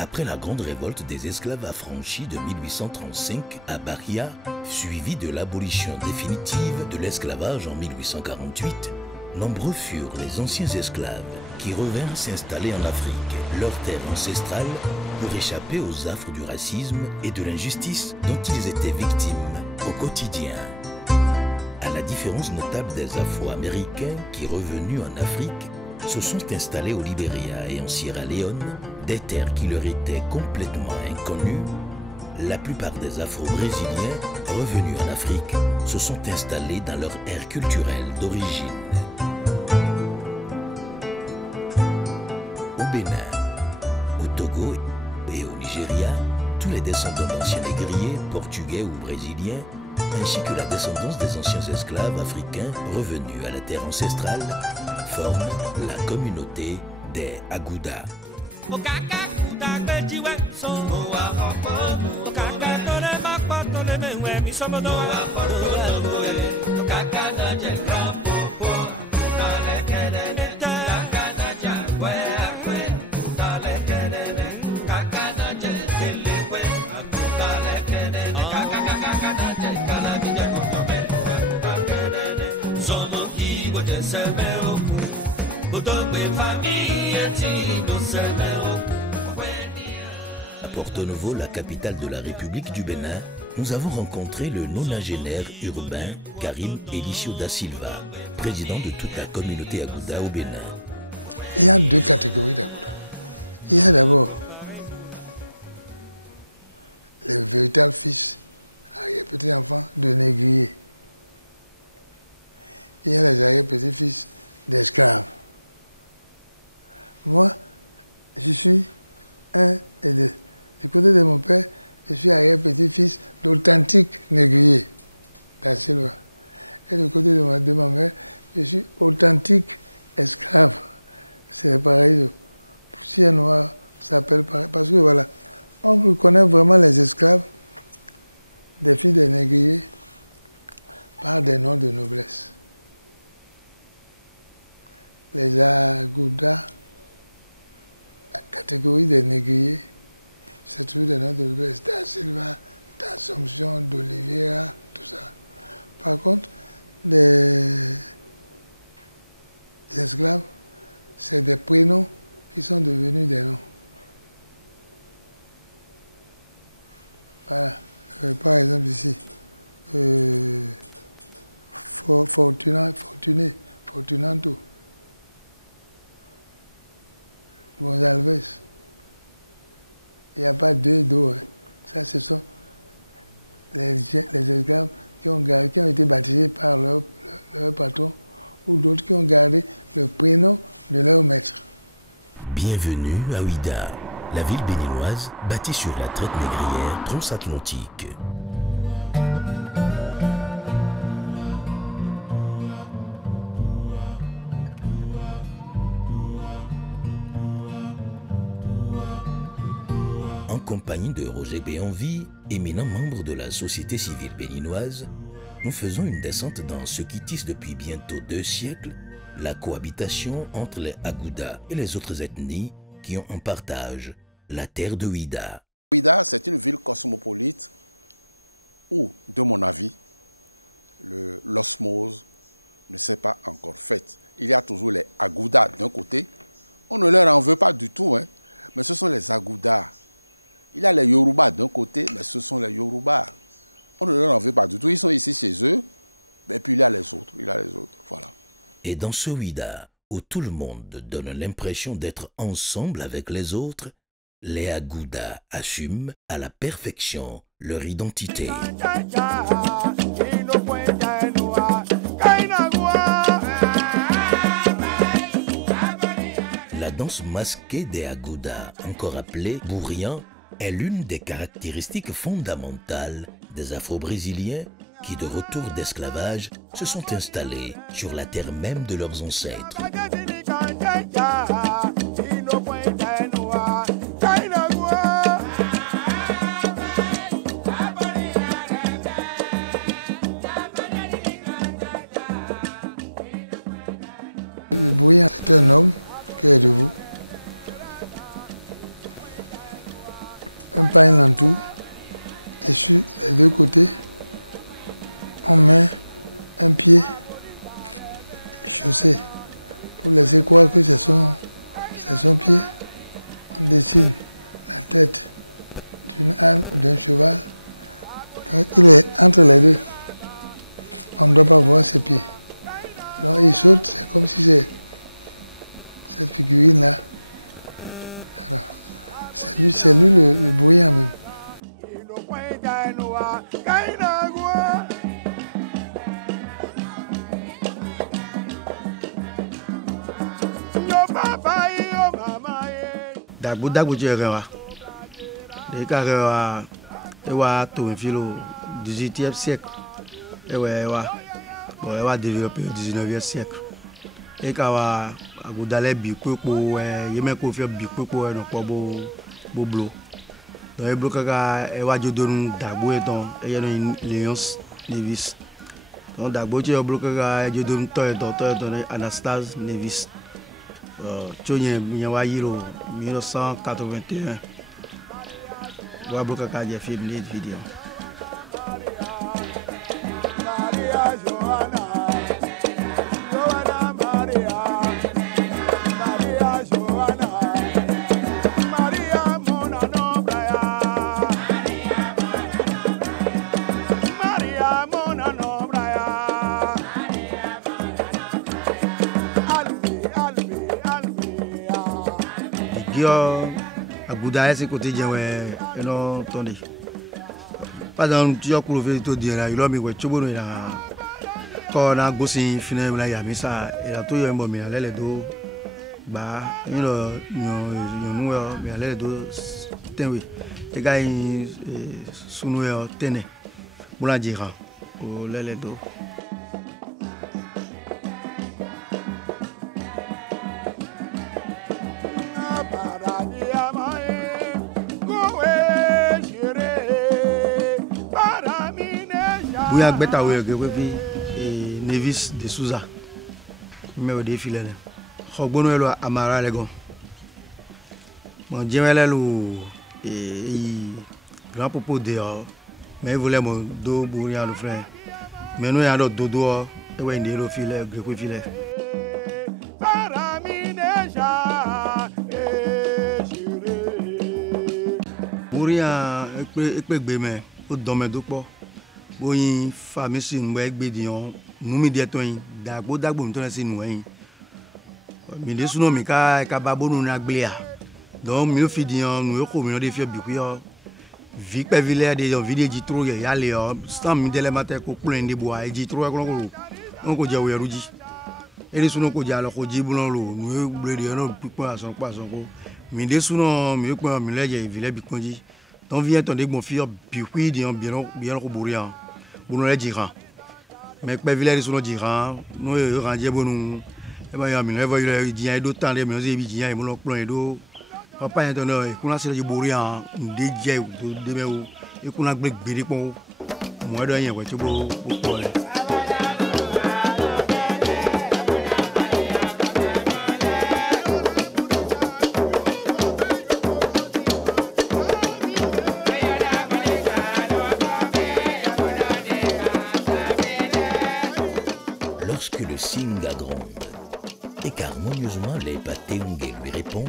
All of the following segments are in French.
Après la grande révolte des esclaves affranchis de 1835 à Bahia, suivie de l'abolition définitive de l'esclavage en 1848, nombreux furent les anciens esclaves qui revinrent s'installer en Afrique, leur terre ancestrale, pour échapper aux affres du racisme et de l'injustice dont ils étaient victimes au quotidien. À la différence notable des Afro-Américains qui, revenus en Afrique, se sont installés au Libéria et en Sierra Leone, des terres qui leur étaient complètement inconnues, la plupart des Afro-Brésiliens revenus en Afrique se sont installés dans leur ère culturelle d'origine. Au Bénin, au Togo et au Nigeria, tous les descendants d'anciens négriers, portugais ou brésiliens, ainsi que la descendance des anciens esclaves africains revenus à la terre ancestrale, forment la communauté des Agouda. À Porto Novo, la capitale de la République du Bénin, nous avons rencontré le nonagénaire urbain Karim Elicio da Silva, président de toute la communauté Agouda au Bénin. Bienvenue à Ouidah, la ville béninoise bâtie sur la traite négrière transatlantique. En compagnie de Roger Béanvi, éminent membre de la société civile béninoise, nous faisons une descente dans ce qui tisse depuis bientôt 2 siècles la cohabitation entre les Agouda et les autres ethnies qui ont en partage la terre de Ouidah. Et dans ce Ouidah, où tout le monde donne l'impression d'être ensemble avec les autres, les Agouda assument à la perfection leur identité. La danse masquée des Agouda, encore appelée bourrian, est l'une des caractéristiques fondamentales des Afro-Brésiliens qui, de retour d'esclavage, se sont installés sur la terre même de leurs ancêtres. Dagbo Jerewa. Les carreaux ewa to filo 18e siècle. Ewa développé au 19e siècle. Et kawa agudale bikwepo yemeko fi bikwepo no pobo boblo. Donc eblo kaka ewa jodonu Dagbo eton eyeno Léonce Nevis. Donc Dagbo je eblo kaka jodonu to Anastase Nevis. Chonye Nyawa Yiro 1981. Wa bloka ka je film lead vidéo. Agouda ese côté jewe eno tonde pas dans tu as couvé to dire il mi we chobo no na ko na gosi fine na ya misa ila to yo mo mi alele do ba you know no mi alele do tenwe e ga sunu yo tene bula jira o lele do. Bouya gbeta we gewepi Nevis de Souza me o défilé le khogbono elo amara legon mon jemele lu grand popo de mais voulait mon do bouya le frère mais nous y a do dodo e we ndi elo filé greco filé bouya ekpe gbe me o domme do po boyin famille si nous gbedion nous mi dieto yin Dagbo mi to na si nu yin mi de suno mi ka babo nu na gblea donc mi o fi dion nu ko mi no de fi bi ku yo vi pe village de yon video ji tro ya le o stam mi de le matin ko kulen de boa ji tro ko on ko je wo yeruji eri suno ko ja lo ko ji bulon lo nu gble de no pipo ason ko mi de suno mi ko mi le je village bi konji donc vient ton de bon fi bi ku dion bien ko bourian bono le jiran mais pe village suno jiran no yo ranje bonu e ba ya mi le va yo jian do tan de mi o se bi jian e mo lo plon do papa yen ton e kuna se le bourian de je de me o e kuna gbe gbere pon mo do yen we ti bo po le. Lorsque le Singa gronde et qu'harmonieusement les Pateungue lui répondent,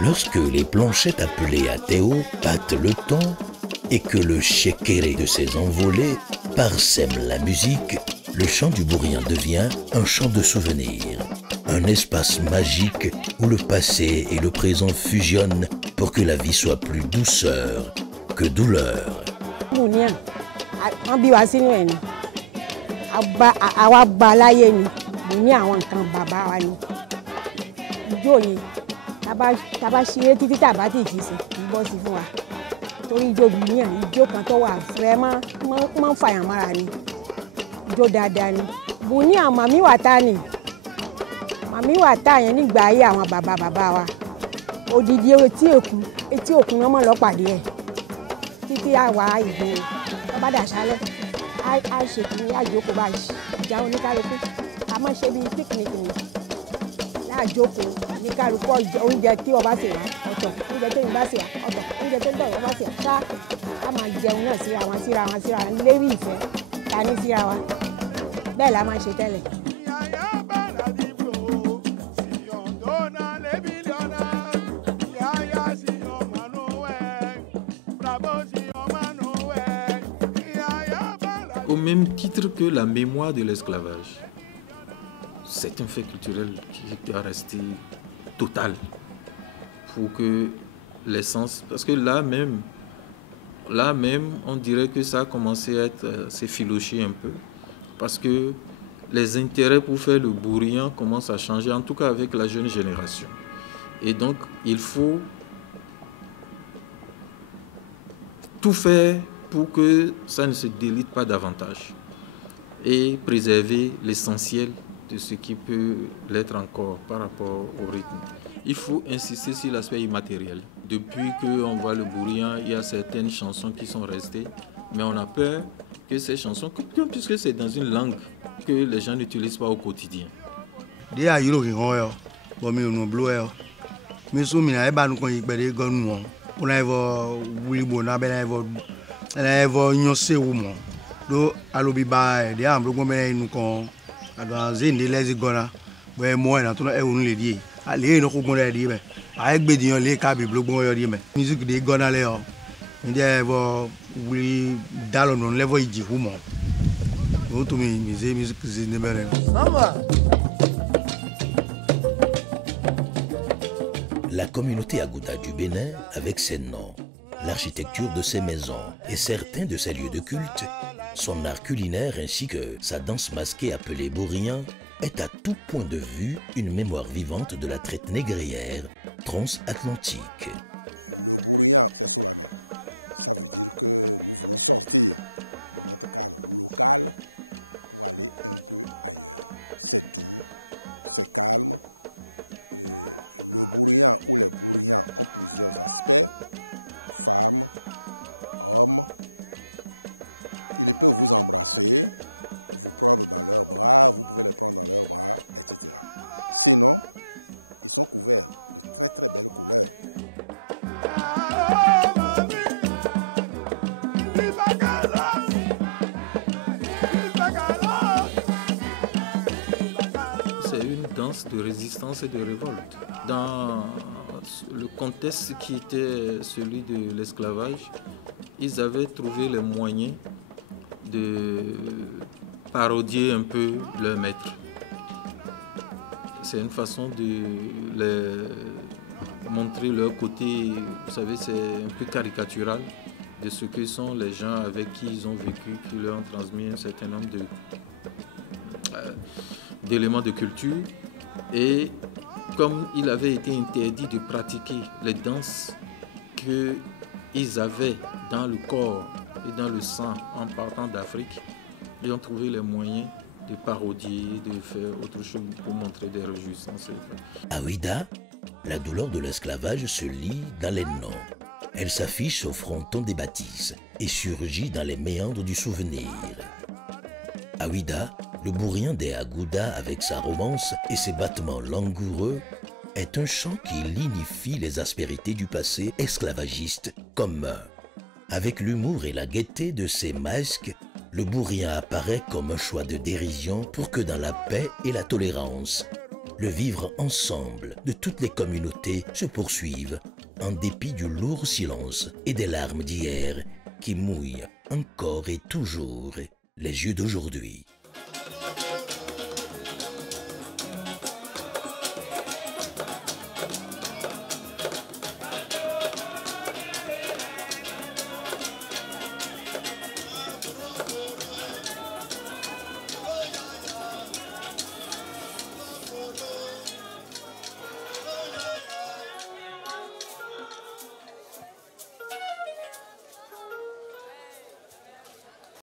lorsque les planchettes appelées à Théo battent le temps et que le chékéré de ses envolées parsème la musique, le chant du bourrien devient un chant de souvenirs, un espace magique où le passé et le présent fusionnent pour que la vie soit plus douceur que douleur. Taba ṣeré títí tàbá ti jí sí bọ́ sí fún wa torí ijó bìíyàn ijó kan tó wà vraiment máa ń fàyàn mára ni ijó dáadáa ni bùníà màmí wà tá ni màmí wà tá yẹn nígbà ayé àwọn bàbá wa odidi etí òkun wọn mọ̀ lọ pàdé ẹ̀ títí àwa ìgboro ọba dàṣálẹ̀ á ṣe kìíní àjókòó báyìí ìjà oníkálukú a máa ṣe bíi píkìnìkì ni láàjókòó oníkálukú oúnjẹ tí ọba ṣe wá ọ̀tọ̀ oúnjẹ tó ń bá ṣe wá ọ̀tọ̀ oúnjẹ tó ń bẹ̀rẹ̀ ọba ṣe wá ká a máa jẹun náà síra wọn lérí ìfẹ́ ta ní síra wa bẹ́ẹ̀ la máa ṣe tẹ́lẹ̀. Au même titre que la mémoire de l'esclavage, c'est un fait culturel qui doit rester total pour que l'essence, parce que là même, on dirait que ça a commencé à être s'effilocher un peu, parce que les intérêts pour faire le bourriant commencent à changer, en tout cas avec la jeune génération. Et donc, il faut tout faire pour que ça ne se délite pas davantage et préserver l'essentiel de ce qui peut l'être encore par rapport au rythme. Il faut insister sur l'aspect immatériel. Depuis qu'on voit le bourriant, il y a certaines chansons qui sont restées, mais on a peur que ces chansons, puisque c'est dans une langue que les gens n'utilisent pas au quotidien. Evo nyose umo do alobi ba de am blogo me nu kon adwa zin de lezi gona we mo na to e wonu le die ale no ko gbon le die be a gbe diyan le ka bi blogo yo die me music de gona le o ndi evo we dalo non levo iji umo o to mi music zin de mere La communauté Agouda du Bénin, avec ses noms, l'architecture de ses maisons et certains de ses lieux de culte, son art culinaire ainsi que sa danse masquée appelée bourriant, est à tout point de vue une mémoire vivante de la traite négrière transatlantique. De résistance et de révolte. Dans le contexte qui était celui de l'esclavage, ils avaient trouvé les moyens de parodier un peu leur maître. C'est une façon de les montrer leur côté, vous savez, c'est un peu caricatural de ce que sont les gens avec qui ils ont vécu, qui leur ont transmis un certain nombre d'éléments de culture. Et comme il avait été interdit de pratiquer les danses qu'ils avaient dans le corps et dans le sang en partant d'Afrique, ils ont trouvé les moyens de parodier, de faire autre chose pour montrer des réjouissances. À Ouida, la douleur de l'esclavage se lit dans les noms. Elle s'affiche au fronton des bâtisses et surgit dans les méandres du souvenir. À Ouida, le bourriant des Agouda, avec sa romance et ses battements langoureux, est un chant qui lignifie les aspérités du passé esclavagiste commun. Avec l'humour et la gaieté de ses masques, le bourriant apparaît comme un choix de dérision pour que dans la paix et la tolérance, le vivre ensemble de toutes les communautés se poursuive en dépit du lourd silence et des larmes d'hier qui mouillent encore et toujours les yeux d'aujourd'hui.